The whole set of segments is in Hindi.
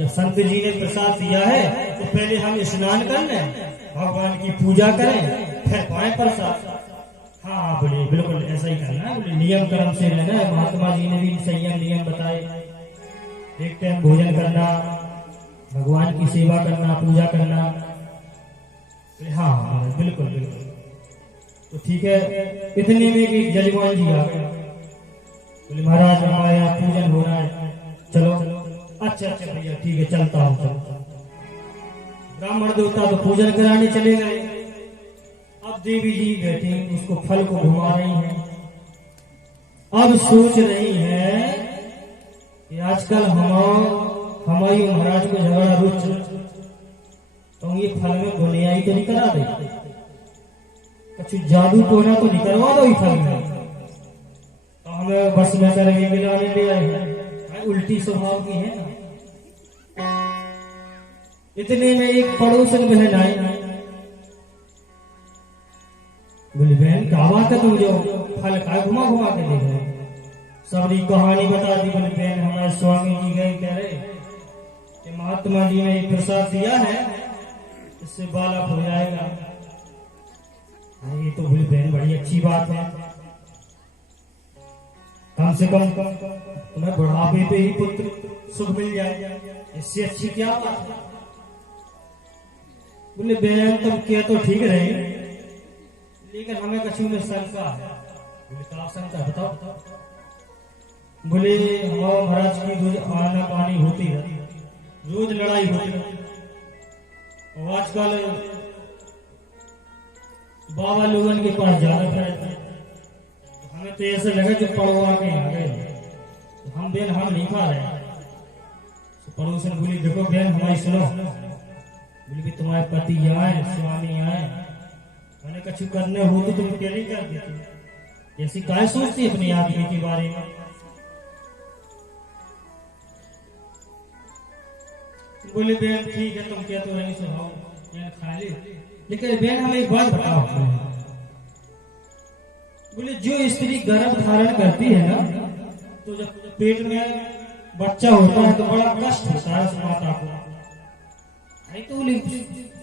जब संत जी ने प्रसाद दिया है तो पहले हम स्नान कर लें, भगवान की पूजा करें, फिर पाए प्रसाद। हाँ बोले बिल्कुल ऐसा ही करना है, बोले नियम कर्म से रहना है। महात्मा जी ने भी संयम नियम बताए, एक टाइम भोजन करना, भगवान की सेवा करना, पूजा करना। हाँ बिल्कुल बिल्कुल। तो ठीक है, इतने में एक जजमान जी आ गए, बोले महाराज हमारे यहाँ पूजन हो रहा है, चलो। अच्छा अच्छा भैया ठीक है चलता हूँ। ब्राह्मण देवता तो पूजन कराने चले गए। अब देवी जी बैठी उसको फल को घुमा रही हैं। अब सोच रही है कि आजकल हमारी महाराज को झगड़ा रुच, तो ये फल में गुनियाई तो नहीं करा दे, कुछ जादू टोना तो नहीं करवा दो फल में, तो हमें बस में करके मिलाने ले आए हैं, उल्टी स्वभाव की है। इतने में एक पड़ोसन बहन आई, बोली बहन क्या बात है, तुम जो फल का घुमा घुमा के देख रहे। सबरी कहानी बता दी। बोली बहन हमारे स्वामी जी गए कह रहे कि महात्मा जी ने प्रसाद दिया है, इससे बालक हो जाएगा। ये तो बोली बहन बड़ी अच्छी बात है, कम से कम तुम्हें बुढ़ापे पे ही पुत्र सुख मिल जाए, इससे अच्छी क्या बात है। बोले बहन तुम क्या तो ठीक रहे, लेकिन हमें कछु में शंका है। बोले क्या शंका बताओ। बोले हमारे महाराज की रोज आना पानी होती है, रोज लड़ाई होती है, और आजकल बाबा लोगन के पास ज्यादा फर्क है। हमें तो ऐसे लगा जो पड़वा के आ गए, तो हम बहन हम नहीं खा रहे। तो पड़ोसन बोली देखो बहन हमारी सुनो, बोली भी तुम्हारे पति आए, स्वामी आए, मैंने कछु करने हो तो तुम क्या नहीं कर देती, ऐसी काय सोचती अपने आदमी के बारे में। बोले बहन ठीक है तुम क्या तो नहीं सुनाओ, खा ले, लेकिन बहन हमें एक बात बताओ। बोले जो स्त्री गर्भ धारण करती है ना, तो जब पेट में बच्चा होता है तो बड़ा कष्ट होता है उस माता को, तो बोले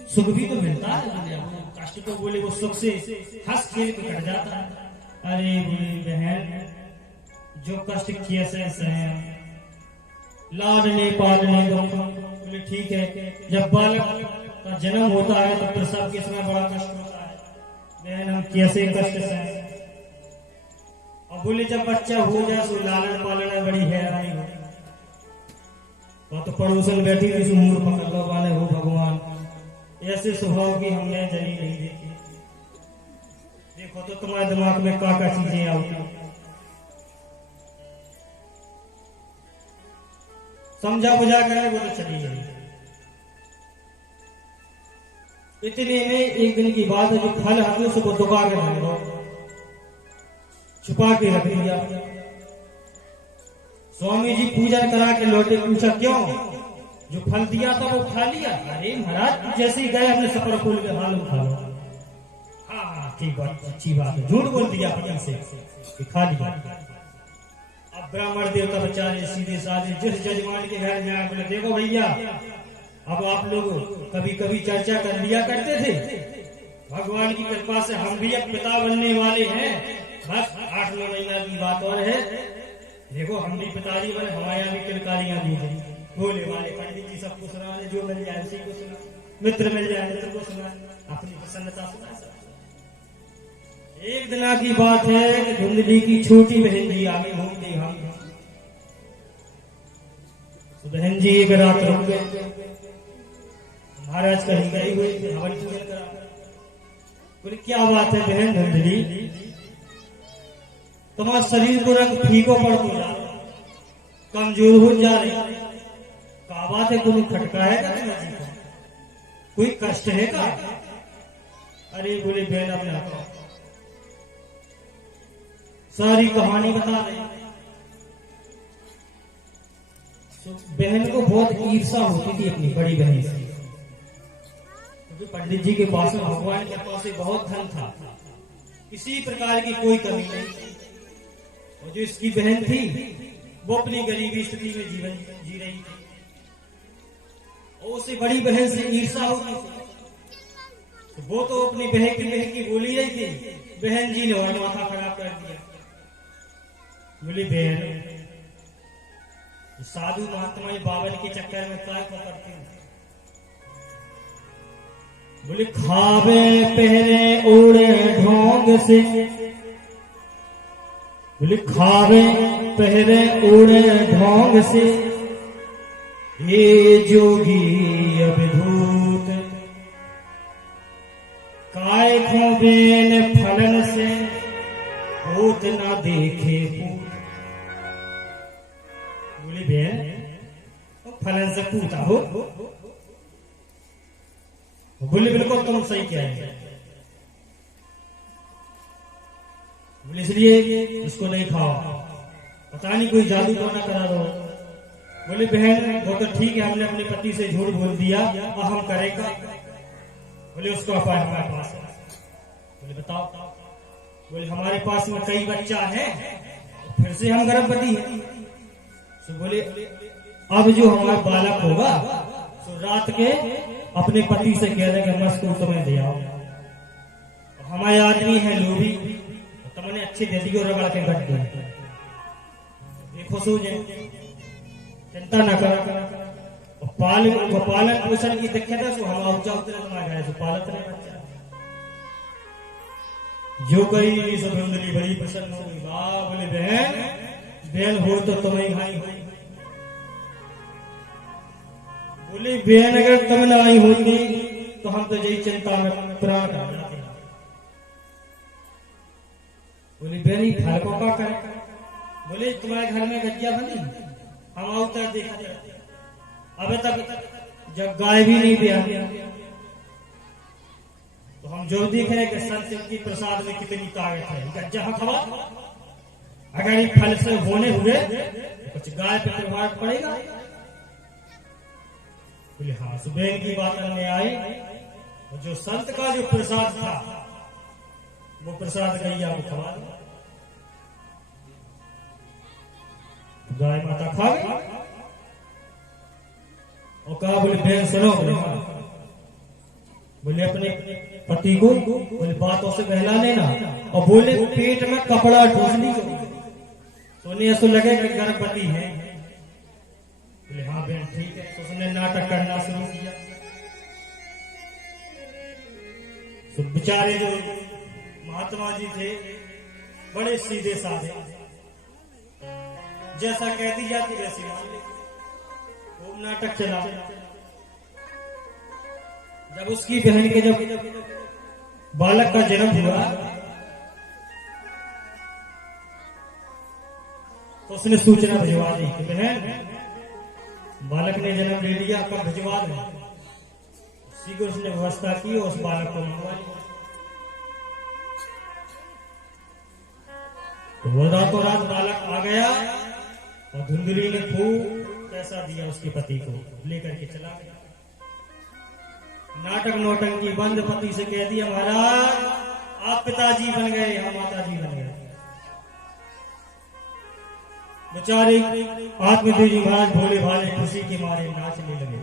सुख भी तो मिलता है, कष्ट तो बोले वो सुख से हंस खेल के कट जाता है। अरे बोले बहन जो कष्ट कैसे सहे, लाडने पालने दो। बोले ठीक है, जब बालक का जन्म होता है तो प्रसव के समय बड़ा कष्ट होता है, बहन हम कैसे कष्ट सहे। और बोले जब बच्चा हो जाए तो लालन पालन बड़ी हैरानी हो। तो पड़ोसन बैठी थी, मूड पकड़ लो वाले हो भगवान, ऐसे स्वभाव की हमने जनी नहीं देखी। देखो तो तुम्हारे दिमाग में क्या क्या चीजें आती, समझा बुझा कर वो तो चली गई। इतने में एक दिन की बात है, जो फल है उसको दुका के रख दो, छुपा के रख दिया। स्वामी जी पूजन करा के लौटे, पूछा क्यों, जो फल दिया था वो खा लिया। अरे महाराज जैसे ही गए अपने सफर खोल के हाल उठा लो। हाँ ठीक बात, अच्छी बात है, झूठ बोल दिया पति से कि खा लिया। अब ब्राह्मण देवता बेचारे सीधे साधे जिस जजमान के घर जाए, बोले देखो भैया अब आप लोग कभी कभी चर्चा कर लिया करते थे, भगवान की कृपा से हम भी अब पिता बनने वाले हैं, बस 8-9 महीना की बात और है। देखो हम भी पिताजी बने, हमारे यहाँ भी किलकारियां दी गई, बोले वाले पंडित जी सबको सुना, जो मिल जाए उसी को सुना, मित्र मिल जाए मित्र को सुना, अपनी प्रसन्नता सुना। एक दिन की बात है कि धुंधली की छोटी बहन जी आगे घूमते हम, तो बहन जी एक रात रुक गए, महाराज कहीं गए हुए थे, हवन पूजन करा। बोले क्या बात है बहन धुंधली, तुम्हारा शरीर को रंग फीको पड़ता जा रहा, कमजोर हो जा रही, क्या बात है, कोई खटका है का, कोई कष्ट है का। अरे बोले बहन अपना सारी कहानी बता रहे। तो बहन को बहुत ईर्षा होती थी अपनी बड़ी बहन से, क्योंकि पंडित जी के पास में भगवान के पास में बहुत धन था, किसी प्रकार की कोई कमी नहीं। और जो इसकी बहन थी वो अपनी गरीबी स्थिति में जीवन जी रही थी। और उसे बड़ी बहन से ईर्षा होगी, तो वो तो अपनी बहन की बोली रही थी, बहन जी ने माथा खराब कर दिया। बोली बहन, साधु महात्मा बावन के चक्कर में क्या करती हूँ? बोले खावे पहने उड़े ढोंग से, बोले खावे पहने उड़े ढोंग से, ये जोगी अभिभूत, काय खोबेन फलन से होत ना देखे पूत। बोली बहन, फलन से पूता हो? बोले बिल्कुल तुम सही कह रहे हैं। बोले इसलिए इसको नहीं खाओ, पता नहीं कोई जादू तो ना करा दो। बोले बहन, वो तो ठीक है, हमने अपने पति से झूठ बोल दिया, और हम करेगा। बोले उसको अपाय हमारे पास है। बोले बताओ? बोले हमारे पास में कई बच्चा है, फिर से हम गर्भवती हैं। तो बोले अब जो हमारा बालक होगा, तो रात के अपने पति से कह रहे कि मस्त तुम्हें दे आओ। हमारे आदमी है लोभी, तुमने अच्छे दे दिए और रगड़ के गट दिए, खुश हो जाए, चिंता न कर। पालन पोषण की दिक्कत है, तो हम ऊंचा उतरे तुम्हारे तो पालत रहे बच्चा। जो कही सुंदरी बड़ी प्रसन्न होगी। वाह! बोले बहन हो तो तुम्हें भाई हो। बोली बहन, अगर तुम ना आई होती तो हम तो यही चिंता में प्राण आ जाते। बोली बहन, घर को क्या करे? बोले तुम्हारे घर में गज्जा बनी, हम उतर देखते अबे तक जब गाय भी नहीं दिया, तो हम जो देख रहे कि संत की प्रसाद में कितनी ताकत है। गज्जा खवा अगर ये फल से होने हुए तो कुछ गाय पे प्रभाव पड़ेगा। बोले हाँ, सुबह की बात में आई, और जो संत का जो प्रसाद था, वो प्रसाद गैया को खवा दिया। गाय माता खा गई और कहा, बोले बहन सुनो। बोले अपने पति को बोले बातों से बहला लेना, और बोले पेट में कपड़ा ठूसनी, सोने ऐसा लगे कि गर्भवती है। बोले हाँ बहन ठीक है। तो उसने नाटक करना शुरू किया। तो बेचारे जो महात्मा जी थे बड़े सीधे साधे, जैसा कह दी जाती वैसी मान ली। खूब नाटक चला। जब उसकी बहन के जब बालक का जन्म हुआ, तो उसने सूचना भिजवा दी कि बहन बालक ने जन्म ले लिया, कब भिजवा दें। उसी को उसने व्यवस्था की और उस बालक को मंगवा लिया। तो रातों रात बालक आ गया और धुंधली ने खूब पैसा दिया उसके पति को, लेकर के चला गया। नाटक नौटंकी बंद। पति से कह दिया, महाराज आप पिताजी बन गए, हम माताजी बन गए। बेचारे आत्मदेव जी महाराज भोले भाले खुशी के मारे नाचने लगे।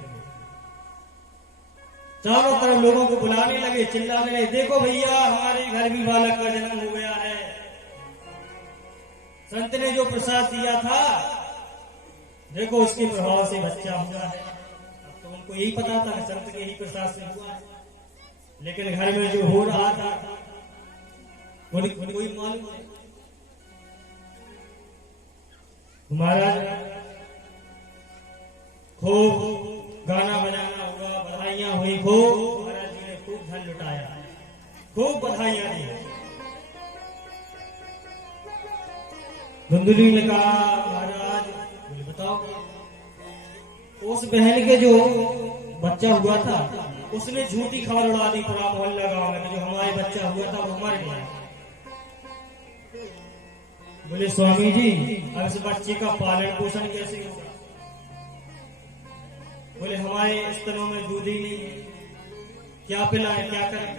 चारों तरफ लोगों को बुलाने लगे, चिल्लाने लगे, देखो भैया हमारे घर भी बालक का जन्म हो गया है। संत ने जो प्रसाद दिया था, देखो उसके प्रभाव से बच्चा हुआ है। तो उनको यही पता था कि संत के ही प्रसाद से हुआ है, लेकिन घर में जो हो रहा था कोई मालूम नहीं। महाराज खूब गाना बजाना हुआ, बधाइयां हुई खूब। महाराज जी ने खूब धन लुटाया, खूब बधाइयां दी। धुंधली ने कहा, महाराज बोले बताओ, उस बहन के जो बच्चा हुआ था उसने झूठी खबर उड़ा दी पूरा मोहल्ला गांव में, जो हमारे बच्चा हुआ था वो मर गया। बोले स्वामी जी अब इस बच्चे का पालन पोषण कैसे होगा? बोले हमारे स्तनों में दूध ही नहीं, क्या पिलाएं क्या करें?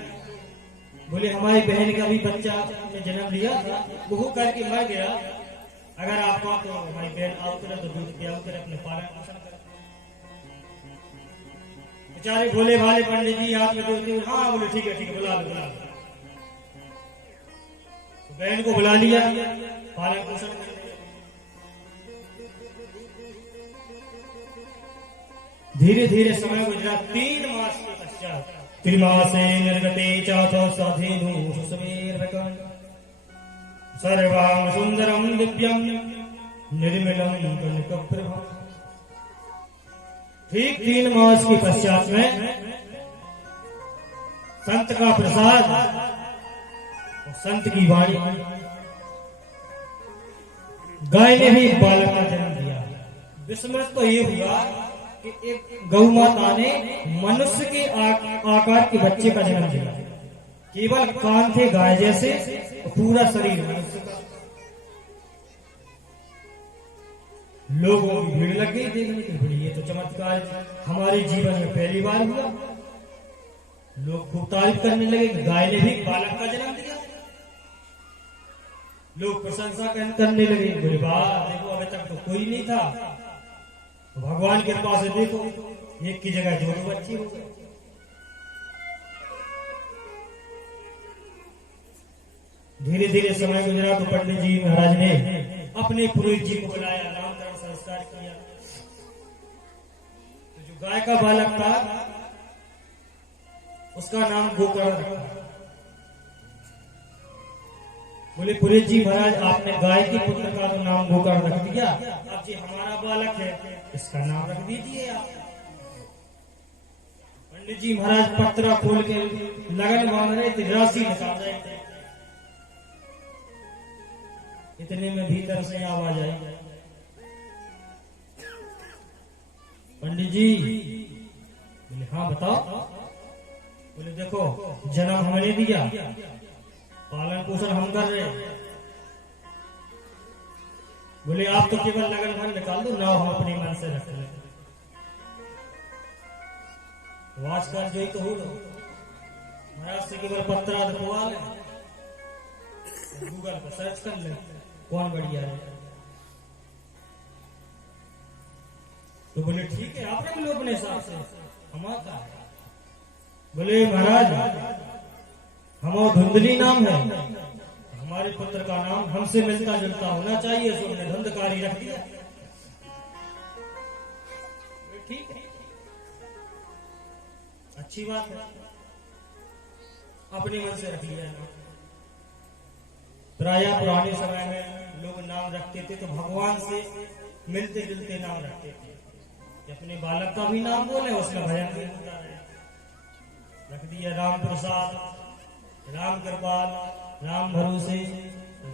बोले हमारी बहन का भी बच्चा ने जन्म लिया था, वो करके मर गया। अगर आपका तो हमारी बहन आओ करे तो दूध पियाओ करे, अपने पालन पोषण करे। बेचारे भोले भाले पंडित जी हाथ में देते, हाँ बोले ठीक है बुला लो बुला लो। तो बहन को बुला लिया, पालन पोषण कर लिया। धीरे धीरे समय गुजरा। 3 मास के पश्चात त्रिमासे निर्गते चौथो साधेनु सुसमेर्भकं सर्वां सुंदरम दिव्यम निर्मलम कनकप्रभा। ठीक 3 मास के पश्चात में संत का प्रसाद और संत की वाणी, गाय ने भी बालक का जन्म दिया। विस्मृत तो ये हुआ कि एक गौ माता ने मनुष्य के आकार के बच्चे का जन्म दिया। केवल कान थे गाय जैसे, पूरा शरीर मनुष्य का। लोगों की भीड़ लग गई देखने की। बड़ी ये तो चमत्कार हमारे जीवन में पहली बार हुआ। लोग खूब तारीफ करने लगे कि गाय ने भी बालक का जन्म दिया। लोग प्रशंसा करने लगे, बोले वाह देखो अभी तक तो कोई नहीं था, भगवान के कृपा से देखो एक की जगह 2 बच्चे हो गए। धीरे धीरे समय गुजरा तो पंडित जी महाराज ने अपने पुरोहित जी को बुलाया, नामकरण संस्कार किया। तो जो गाय का बालक था उसका नाम गोकर्ण रखा। बोले पुरोहित जी महाराज आपने गाय के पुत्र का तो नाम गोकर्ण रख दिया, अब जी हमारा बालक है इसका नाम रख दीजिए आप। पंडित जी महाराज पत्रा खोल के लगन बांध रहे थे, राशि निकाल रहे थे। इतने में भीतर से आवाज आई, पंडित जी। बोले हाँ बताओ। बोले देखो जन्म हमने दिया, पालन पोषण हम कर रहे। बोले आप तो केवल लगन भर निकाल दो, नाव हम अपने मन से रख लें। आजकल जो ही तो हो महाराज से केवल पत्रा दिखवा ले, गूगल पर सर्च कर ले कौन बढ़िया है। तो बोले ठीक है आप रख लो अपने हिसाब से, हमारा। बोले महाराज हमारा धुंधली नाम है, हमारे पुत्र का नाम हमसे मिलता जुलता होना चाहिए, सो हमने धुंधकारी रख दिया। ठीक है अच्छी बात है, अपने मन से रख लिया। प्रायः पुराने समय में लोग नाम रखते थे तो भगवान से मिलते जुलते नाम रखते थे। अपने बालक का भी नाम बोले उसका भजन भी होता है। रख दिया राम प्रसाद, राम कृपाल, राम भरोसे,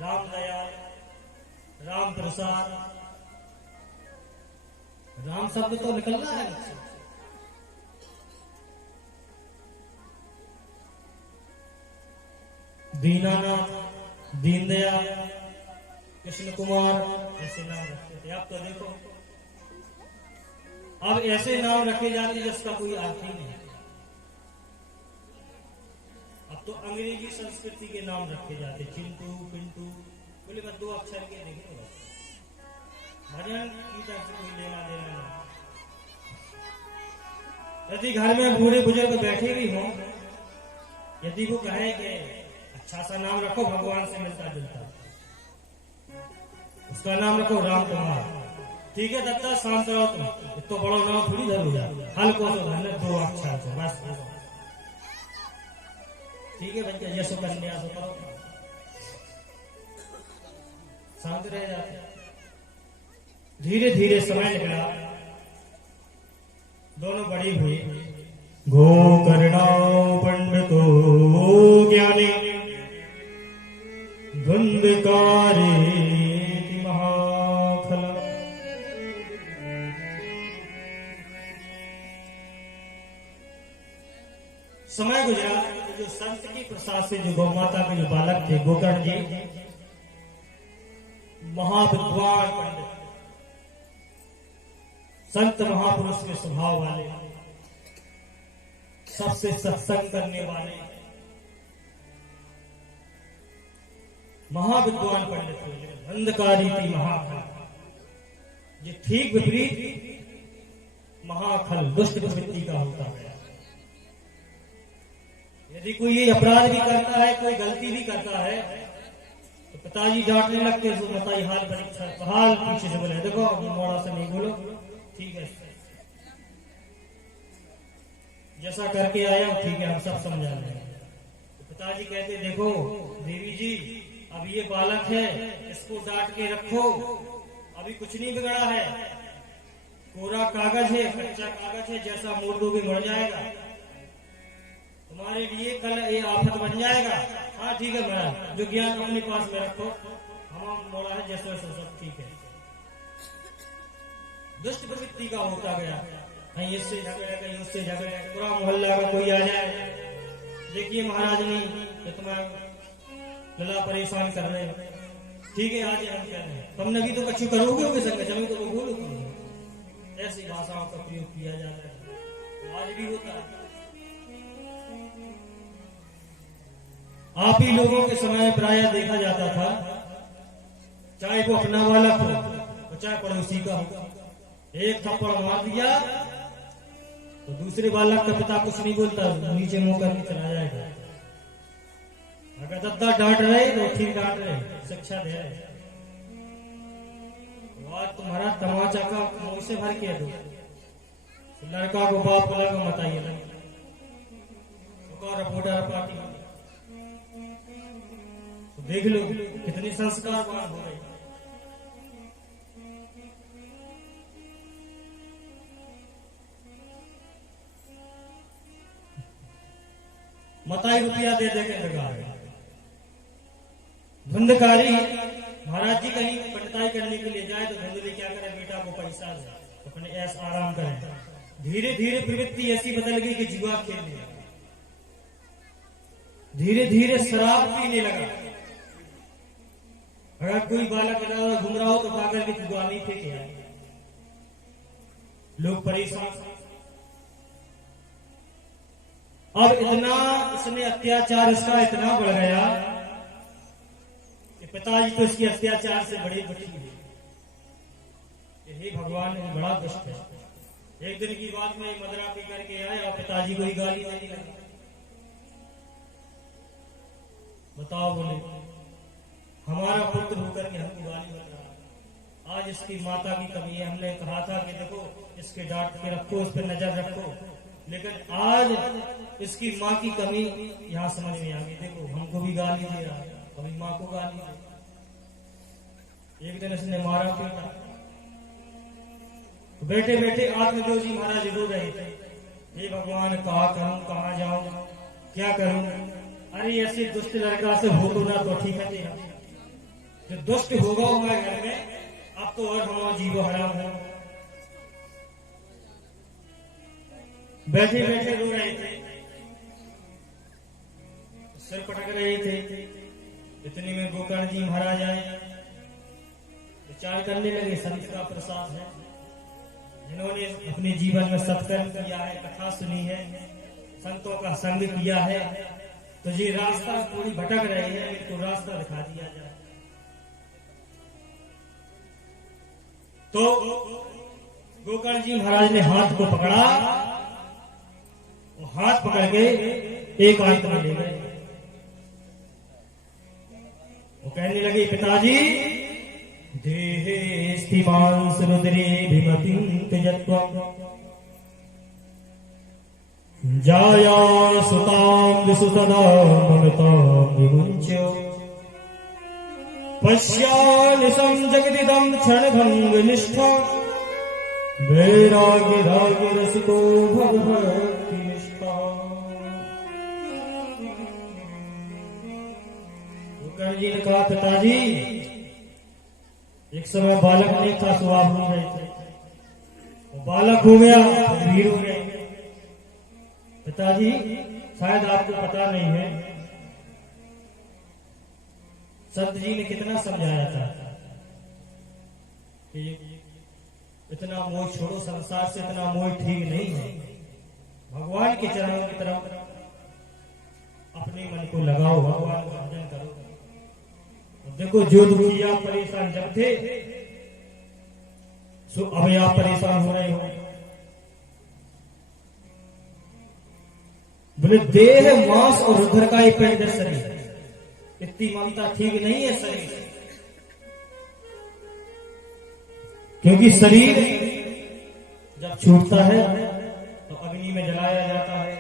राम दयाल, राम प्रसाद। राम शब्द तो निकलना है। दीनानाथ, दीनदयाल, कृष्ण कुमार ऐसे नाम रखते थे। अब तो देखो अब ऐसे नाम रखे जाते जिसका कोई अर्थ ही नहीं। अब तो अंग्रेजी संस्कृति के नाम रखे जाते, चिंटू पिंटू। बोले बस 2 अक्षर के देखे बस, भजन कीर्तन से कोई लेना देना नहीं। यदि घर में बूढ़े बुजुर्ग बैठे भी हों, यदि वो कहे कि अच्छा सा नाम रखो भगवान से मिलता जुलता, उसका नाम रखो राम कुमार, ठीक है दत्ता शांत रहो तुम, तो बड़ा नाम थोड़ी धर हो जाए, हल्को तो धरने 2 अक्षर से बस, ठीक है बच्चे यशो कन्या सो करो, शांत रह जाते। धीरे धीरे समय निकला, दोनों बड़ी हुई। गोकर्णा पंडितो ज्ञानी धुंधकारी महाखल। समय गुजरा तो जो संत की प्रसाद से जो गौ माता के जो बालक थे गोकर्ण जी, महाविद्वान पंडित, संत महापुरुष के स्वभाव वाले, सबसे सत्संग करने वाले महाविद्वान पंडित हुए। अंधकारी थी महाखल, ये ठीक विपरीत महाखल दुष्ट प्रवृत्ति का होता है। यदि कोई ये अपराध भी करता है, कोई गलती भी करता है, तो पिताजी डांटने लगते हैं, तो बताइए हाल पीछे से बोले, देखो मोड़ा से नहीं बोलो, ठीक है, जैसा करके आया ठीक है, हम सब समझा लेंगे। तो पिताजी कहते देखो देवी जी, अब ये बालक है, इसको डांट के रखो, अभी कुछ नहीं बिगड़ा है, कोरा कागज है, कच्चा कागज है, जैसा मोड़ दोगे मर जाएगा, तुम्हारे लिए कल ये आफत बन जाएगा। हाँ ठीक है महाराज, जो ज्ञान अपने पास में रखो, हम मोड़ा है जैसे वैसे सब ठीक है। दुष्ट प्रवृत्ति का होता गया, कहीं इससे झगड़ा, कहीं उससे झगड़ा, पूरा मोहल्ला का कोई आ जाए, देखिए महाराज नहीं तो तुम्हारा लला परेशान कर रहे, ठीक है आज हम कह रहे हैं, तुमने भी तो कछु करोगे होगे संग, चलो तो बोलो, ऐसी भाषाओं का प्रयोग किया जाता है, आज भी होता है। आप ही लोगों के समय प्राय देखा जाता था, चाहे वो अपना वाला हो चाहे पड़ोसी का हो, एक थप्पड़ मार दिया तो दूसरे बालक का पिता कुछ नहीं बोलता, नीचे मुंह करके चला जाएगा। अगर दद्दा डांट रहे तो ठीक डांट रहे, शिक्षा दे रहे, आज तुम्हारा तमाचा का मुंह से भर के दो, लड़का को बाप को लगा मत आइए, रिपोर्टर पार्टी तो देख लो कितने संस्कारवान हो गए। मताई रुपया दे दे के लगा धुंधकारी महाराज जी कहीं पटताई करने के लिए जाए तो धुंधली क्या करे, बेटा को पैसा दे, अपने ऐस आराम करें। धीरे धीरे प्रवृत्ति ऐसी बदल गई कि जुआ खेलने लगा, धीरे धीरे शराब पीने लगा। अगर कोई बालक घूम रहा हो तो पाकर के जुआ नहीं फेंके आए, लोग परेशान। अब इतना इसमें अत्याचार इसका इतना बढ़ गया कि पिताजी तो इसके अत्याचार से बड़ी दुखी हुए। हे भगवान, बड़ा दुष्ट है। एक दिन की बात में मदरा पी करके आए और पिताजी को ही गाली देने लगा। बताओ, बोले हमारा पुत्र होकर के हमको गाली बन रहा, आज इसकी माता की कमी है। हमने कहा था कि देखो इसके डांट के रखो, उस पर नजर रखो, लेकिन आज इसकी माँ की कमी यहाँ समझ में आ गई। देखो हमको भी गाली दे रहा है, कभी माँ को गाली दे। एक दिन इसने मारा पीटा, तो बैठे बैठे आत्मजोगी महाराज रो रहे थे, हे भगवान कहा करूं, कहाँ जाऊं, क्या करूं। अरे ऐसे दुष्ट लड़का से हो तो ना तो ठीक है, जो दुष्ट होगा हमारे घर में, अब तो और हमारा जीवो हराम हो। बैठे बैठे रो रहे थे, सिर पटक रहे थे। इतने में गोकर्ण जी महाराज आए, विचार करने लगे संत का प्रसाद है, जिन्होंने अपने जीवन में सत्कर्म किया है, कथा सुनी है, संतों का संग किया है, तो ये रास्ता थोड़ी भटक रहे हैं, इनको रास्ता दिखा दिया जाए। तो गोकर्ण जी महाराज ने हाथ को पकड़ा, हाथ पकड़ के एक आयत में ले गए। वो कहने लगे, पिताजी देहे स्थिमांस रुद्रे भिमतिं त्यजत्वम् जाया सुतां विसुतदा ममतां विमुच्य पश्यानिशं जगदिदं क्षणभंग निष्ठा वैराग्य राग रसिको भगवती निष्ठा। गोकर्ण जी ने कहा, पिताजी एक समय बालक नहीं था, स्वभाव हो रहे थे, वो बालक हो गया, भीड़ हो गए। पिताजी शायद आपको पता नहीं है, संत जी ने कितना समझाया था कि इतना मोह छोड़ो, संसार से इतना मोह ठीक नहीं है, भगवान के चरणों की तरफ अपने मन को लगाओ, भगवान का भजन करो। देखो जो दुखी आप परेशान जब थे, सो अब आप परेशान हो रहे हो। बोले देह मांस और रुधिर का ही पिंड है शरीर, इतनी ममता ठीक नहीं है शरीर से। क्योंकि शरीर जब छूटता है तो अग्नि में जलाया जाता है।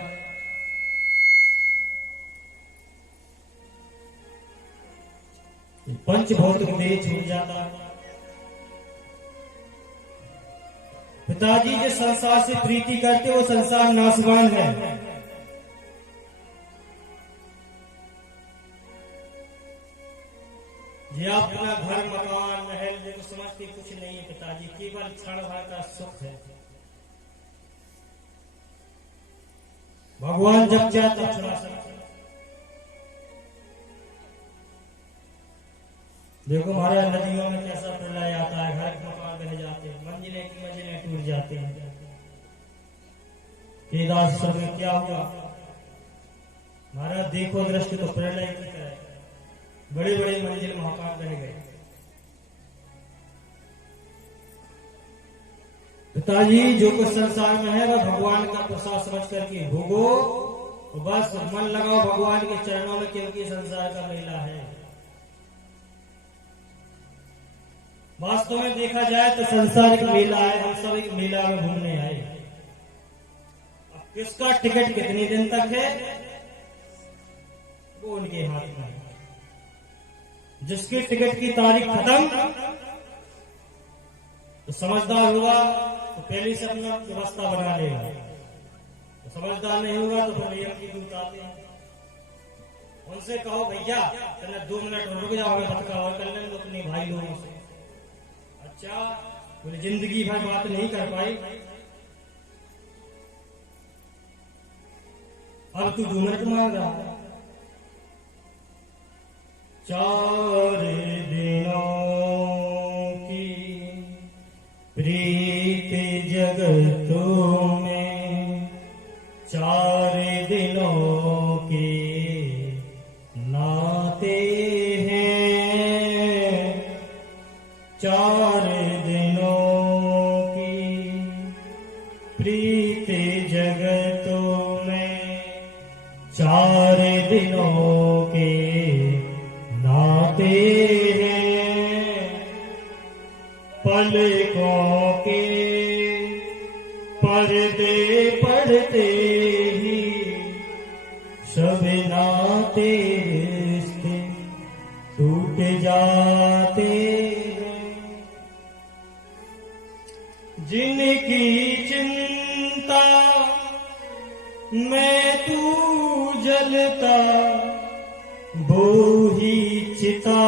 पंच भौतिक देह छूट जाता है। पिताजी जिस संसार से प्रीति करते वो संसार नाशवान है। ये अपना घर मकान महल देखो समझते कुछ नहीं है पिताजी, केवल क्षण भर का सुख है। भगवान जब चाहे तब छुड़ा सकते। देखो हमारे नदियों में कैसा प्रलय आता है, घर मकान बह जाते हैं, मंजिलें की मंजिलें टूट जाते हैं। केदार में क्या हुआ महाराज, देखो दृष्टि तो प्रलय की तरह, बड़े बड़े मंजिल मकान बह गए। पिताजी जो कुछ संसार में है वह भगवान का प्रसाद समझ करके भोगो, बस मन लगाओ भगवान के चरणों में, क्योंकि संसार का मेला है। वास्तव में देखा जाए तो संसार एक मेला है, हम सब एक मेला में घूमने आए। अब किसका टिकट कितने दिन तक है वो उनके हाथ में है। जिसकी टिकट की तारीख खत्म तो समझदार होगा तो पहले से अपना व्यवस्था बना लेगा, तो समझदार नहीं होगा तो फिर नियम की दूत आते हैं। उनसे कहो भैया 2 मिनट रुक जाओ, हमें बतका और कर लेंगे अपने भाई लोगों से। अच्छा बोले जिंदगी भर बात नहीं कर पाई, अब तू 2 मिनट मांग रहा है। 4 दिनों की प्रीत जगतों में, 4 दिनों के नाते हैं, 4 दिनों की प्रीत जगतों में, 4 दिनों के नाते हैं। पलकों के पर्दे पड़ते ही सब नाते रिश्ते टूट जाते हैं। जिनकी चिंता में तू जलता वो ही चिता